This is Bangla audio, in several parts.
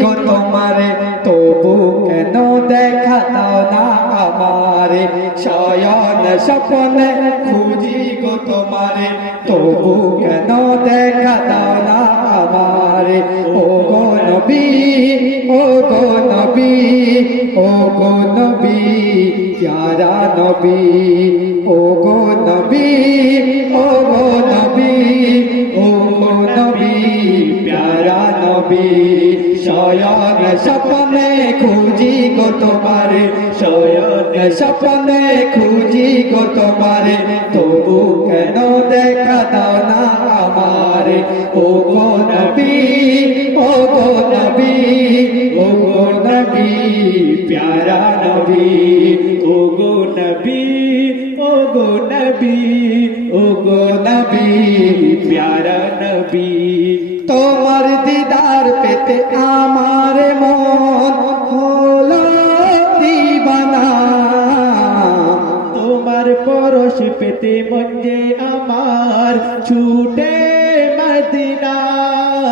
গো তোমারে, তবু কেন দেখা দাও না আমারে। শয়ন স্বপ্নে খুঁজি গো তোমারে, তবু কেন দেখা দাও না আমারে। ও গো নবী, ও গো নবী, ও গো নবী, প্যারা নবী। ও গো নবী, ও গো নবী, ও গো নবী, প্যারা নবী। শয়ন স্বপ্নে খুঁজি গো তোমারে, শয়ন স্বপ্নে খুঁজি গো তোমারে, তবু কেন দেখা দাও না আমারে। ও গো নবী, ও গো নবী, ও গো নবী, প্যারা নবী। ও গো নবী, ও গো নবী, ও গো নবী, প্যারা নবী। তোমার দিদার পেতে আমার মন হলো দিবানা, তোমার পরশ পেতে মন যে আমার ছুটে মদিনায়।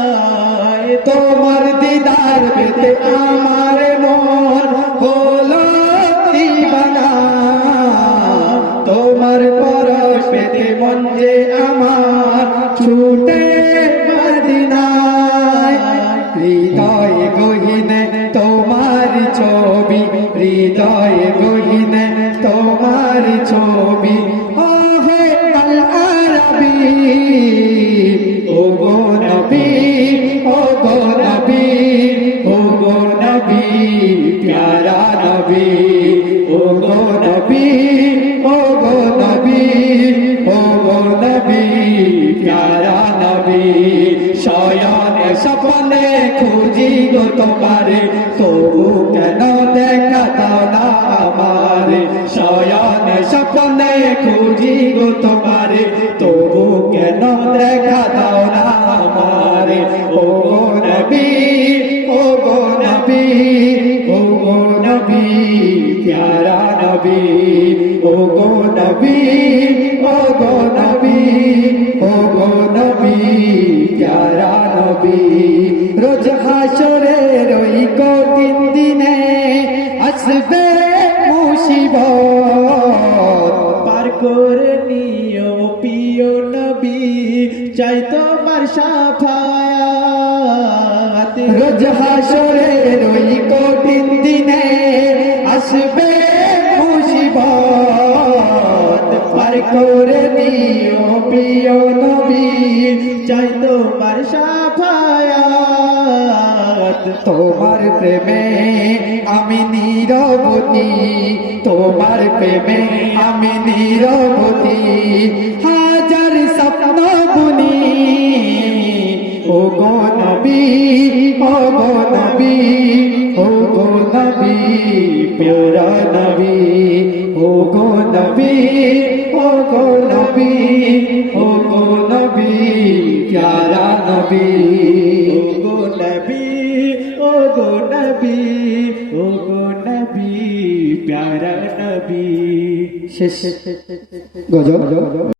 তোমার দিদার পেতে আমার মন হলো দিবানা, তোমার পরশ পেতে মন যে আমার ছুটে মদিনায়। হৃদয় গহীনে তোমার ছবি, হৃদয় গহীনে তোমার ছবি। ও হে আল আরবি, ও গো নবী, ও গো নবী, ও গো নবী, প্যারা নবী। ও গো নবী, ও গো নবী, ও গো নবী, প্যারা নবী। শয়ন স্বপ্নে খুঁজি গো তোমারে, তবু কেন দেখা দাও না আমারে। শয়ন স্বপ্নে খুঁজি গো তোমারে, তবু কেন দেখা দাও না আমারে। ও গো নবী, ও গো নবী, ও গো নবী, প্যারা নবী। ও গো নবী, ও গো নবী, ও গো নবী, প্যারা নবী। রোজ হাসরের ওই কঠিন দিনে আসবে মুসিবত, পার করে নিও প্রিয় নবী, চাই তোমার শাফায়াত। রোজ হাসরের ওই কঠিন দিনে আসবে মুসিবত, পার করে নিও প্রিয় নবী, চাই তোমার শাফায়াত। তোমার প্রেমে আমি নীরবতী, তোমার প্রেমে আমি নীরবতী। হাজার স্বপ্ন বুনি, ও গো নবী, ও গো নবী, ও গো নবী, প্যারা নবী। ও গো নবী, ও গো নবী, ও গো নবী, প্যারা নবী। ও গো নবী, ও গো নবী, ও গো নবী, প্যারা নবী। শেষ গজল।